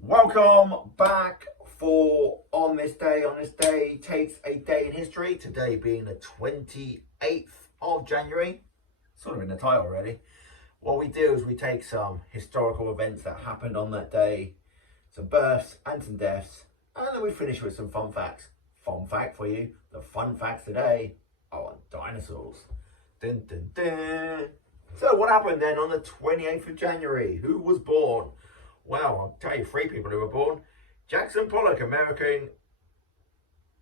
Welcome back for On This Day takes a day in history. Today being the 28th of January. Sort of in the title already. What we do is we take some historical events that happened on that day, some births and some deaths, and then we finish with some fun facts. Fun fact for you, the fun facts today are on dinosaurs. Dun, dun, dun. So what happened then on the 28th of January? Who was born? Well, I'll tell you three people who were born. Jackson Pollock, American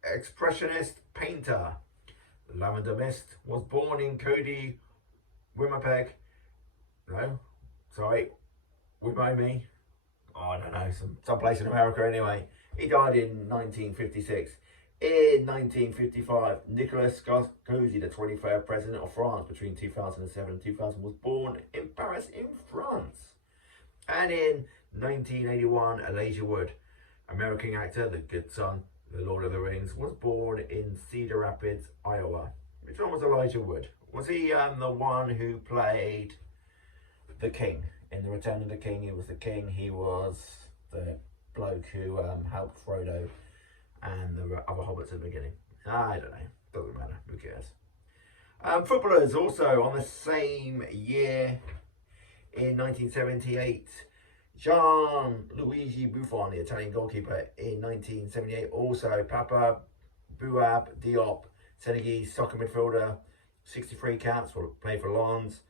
expressionist painter. Lavender Mist was born in Cody, Winnipeg. No, sorry, Wimome. Oh, I don't know, some place in America anyway. He died in 1956. In 1955, Nicolas Sarkozy, the 23rd president of France between 2007 and 2000, was born in Paris, in France. And in 1981, Elijah Wood, American actor, the good son, the Lord of the Rings, was born in Cedar Rapids, Iowa. Which one was Elijah Wood? Was he the one who played the king in The Return of the King? He was the king. He was the bloke who helped Frodo and the other hobbits at the beginning. I don't know. Doesn't matter. Who cares? Footballers also on the same year. In 1978, Gianluigi Buffon, the Italian goalkeeper. In 1978, also Papa Bouab Diop, Senegalese soccer midfielder, 63 caps, played for Lens.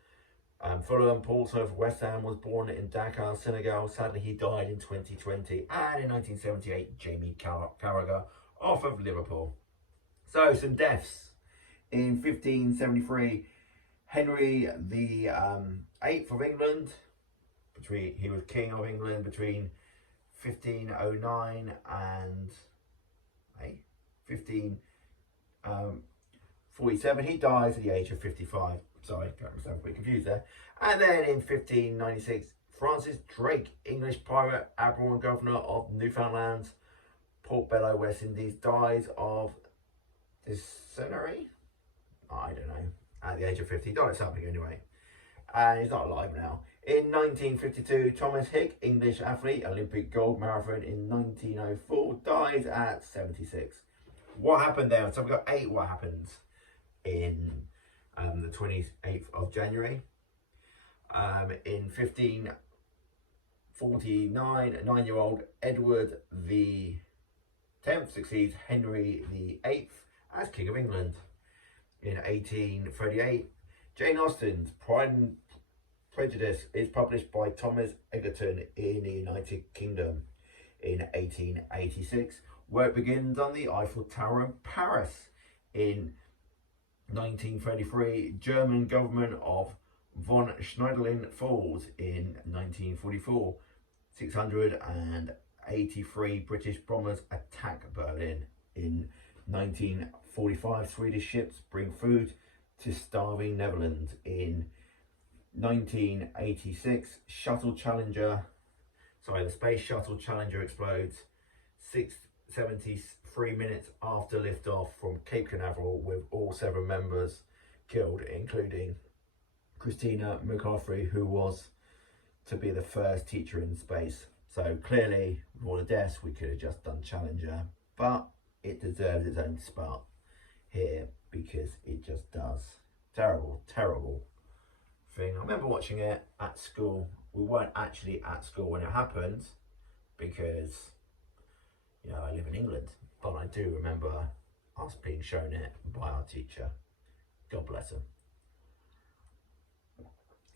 Fulham, Portsmouth, West Ham, was born in Dakar, Senegal. Sadly, he died in 2020. And in 1978, Jamie Carragher, off of Liverpool. So, some deaths. In 1573, Henry the 8th of England, he was King of England between 1509 and 1547. He dies at the age of 55. Sorry, got myself a bit confused there. And then in 1596, Francis Drake, English pirate, admiral and governor of Newfoundland, Port Bello, West Indies, dies of dysentery. I don't know. At the age of 50, died of something anyway. And he's not alive now. In 1952, Thomas Hick, English athlete, Olympic gold marathon in 1904, dies at 76. What happened there? So we've got 8 what happens in the 28th of January. In 1549, 9-year-old Edward the 10th succeeds Henry the 8th as King of England. In 1838, Jane Austen's Pride and Prejudice is published by Thomas Egerton in the United Kingdom. In 1886, work begins on the Eiffel Tower in Paris. In 1933, German government of von Schneiderlin falls. In 1944, 683 British bombers attack Berlin. In 1945, Swedish ships bring food to starving Netherlands. In 1986, the Space Shuttle Challenger explodes 73 minutes after liftoff from Cape Canaveral, with all 7 members killed, including Christina McCaffrey, who was to be the first teacher in space. So clearly, with all the deaths, we could have just done Challenger, but it deserves its own spot here because it just does. Terrible, terrible thing. I remember watching it at school. We weren't actually at school when it happened because, I live in England, but I do remember us being shown it by our teacher. God bless him.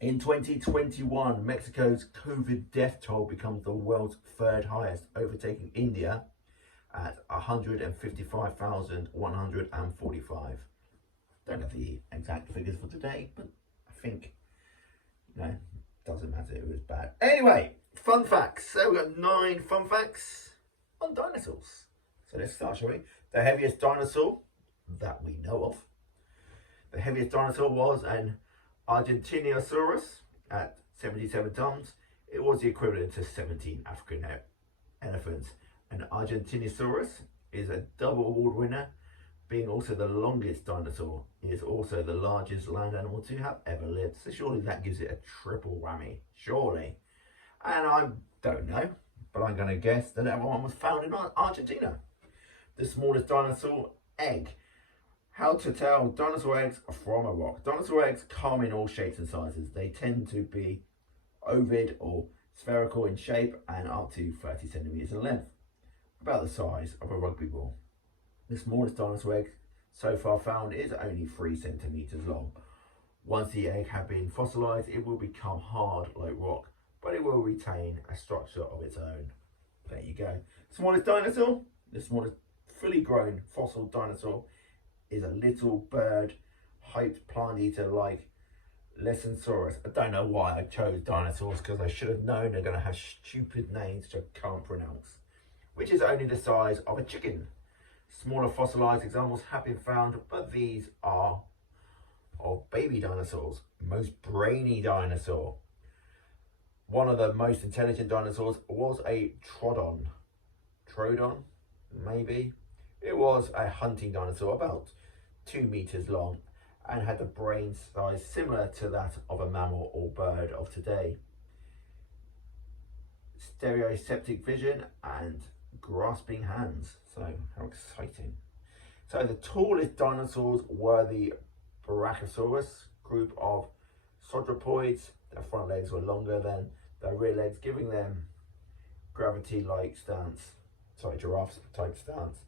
In 2021, Mexico's COVID death toll becomes the world's 3rd highest, overtaking India at 155,145. Don't have the exact figures for today, but I think, doesn't matter, it was bad. Anyway, fun facts. So we've got 9 fun facts on dinosaurs. So let's start, shall we? The heaviest dinosaur that we know of. The heaviest dinosaur was an Argentinosaurus at 77 tons. It was the equivalent to 17 African elephants. An Argentinosaurus is a double award winner, being also the longest dinosaur. It is also the largest land animal to have ever lived. So surely that gives it a triple whammy. Surely. And I don't know. but I'm going to guess that that one was found in Argentina. The smallest dinosaur egg. How to tell dinosaur eggs from a rock. Dinosaur eggs come in all shapes and sizes. They tend to be ovoid or spherical in shape and up to 30 centimeters in length, about the size of a rugby ball. The smallest dinosaur egg so far found is only 3 centimeters long. Once the egg has been fossilized, it will become hard like rock, but it will retain a structure of its own. There you go. Smallest dinosaur, the smallest fully grown fossil dinosaur, is a little bird hyped plant eater like Lesensaurus. I don't know why I chose dinosaurs, because I should have known they're going to have stupid names which I can't pronounce. Which is only the size of a chicken. Smaller fossilized examples have been found, but these are of baby dinosaurs. Most brainy dinosaur. One of the most intelligent dinosaurs was a Troodon. Troodon, maybe? It was a hunting dinosaur about 2 meters long and had the brain size similar to that of a mammal or bird of today. Stereosceptic vision and grasping hands. So how exciting. So the tallest dinosaurs were the Brachiosaurus group of sauropods. Their front legs were longer than their rear legs, giving them gravity-like stance. Giraffe type stance.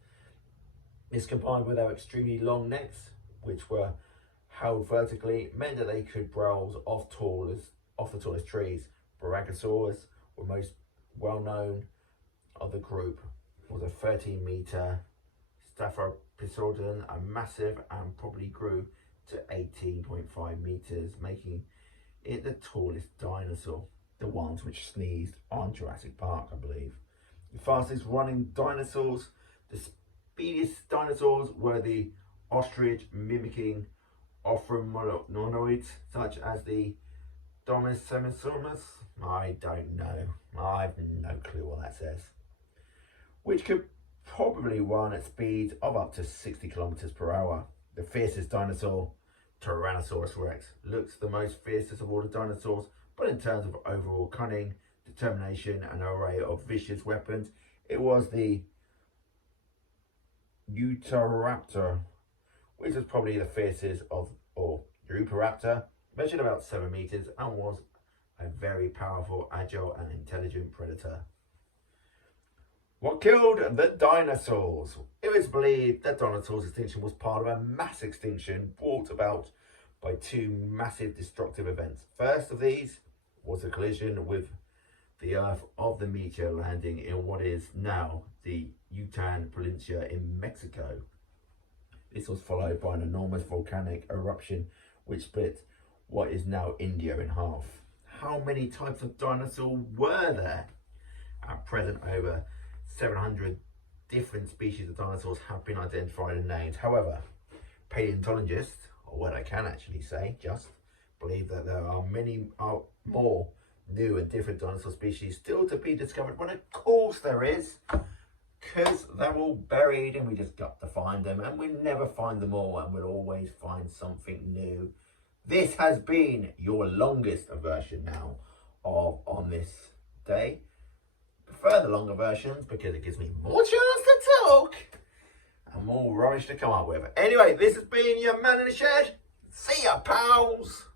This combined with their extremely long necks, which were held vertically, meant that they could browse off the tallest trees. Brachiosaurus were most well known of the group, was a 13-meter Staphylopisodon, a massive, and probably grew to 18.5 meters, making it the tallest dinosaur. The ones which sneezed on Jurassic Park, I believe. The fastest running dinosaurs, the speediest dinosaurs were the ostrich, mimicking ophromenoids such as the Dromaeosaurus. I don't know. I have no clue what that says. Which could probably run at speeds of up to 60 kilometers per hour. The fiercest dinosaur, Tyrannosaurus Rex, looks the most fiercest of all the dinosaurs, but in terms of overall cunning, determination, and an array of vicious weapons, it was the Utahraptor, which was probably the fiercest of all. The Utahraptor measured about 7 meters and was a very powerful, agile, and intelligent predator. What killed the dinosaurs? It was believed that dinosaurs' extinction was part of a mass extinction brought about by 2 massive destructive events. First of these was a collision with the Earth of the meteor landing in what is now the Yucatan Peninsula in Mexico. This was followed by an enormous volcanic eruption which split what is now India in half. How many types of dinosaur were there? At present, over 700 different species of dinosaurs have been identified and named. However, paleontologists, or what I can actually say, just believe that there are many more new and different dinosaur species still to be discovered. Well, of course there is, because they're all buried and we just got to find them, and we never find them all, and we'll always find something new. This has been your longest version now of On This Day. Prefer the longer versions because it gives me more chance to talk and more rubbish to come up with. Anyway, this has been your Man in the Shed. See ya, pals.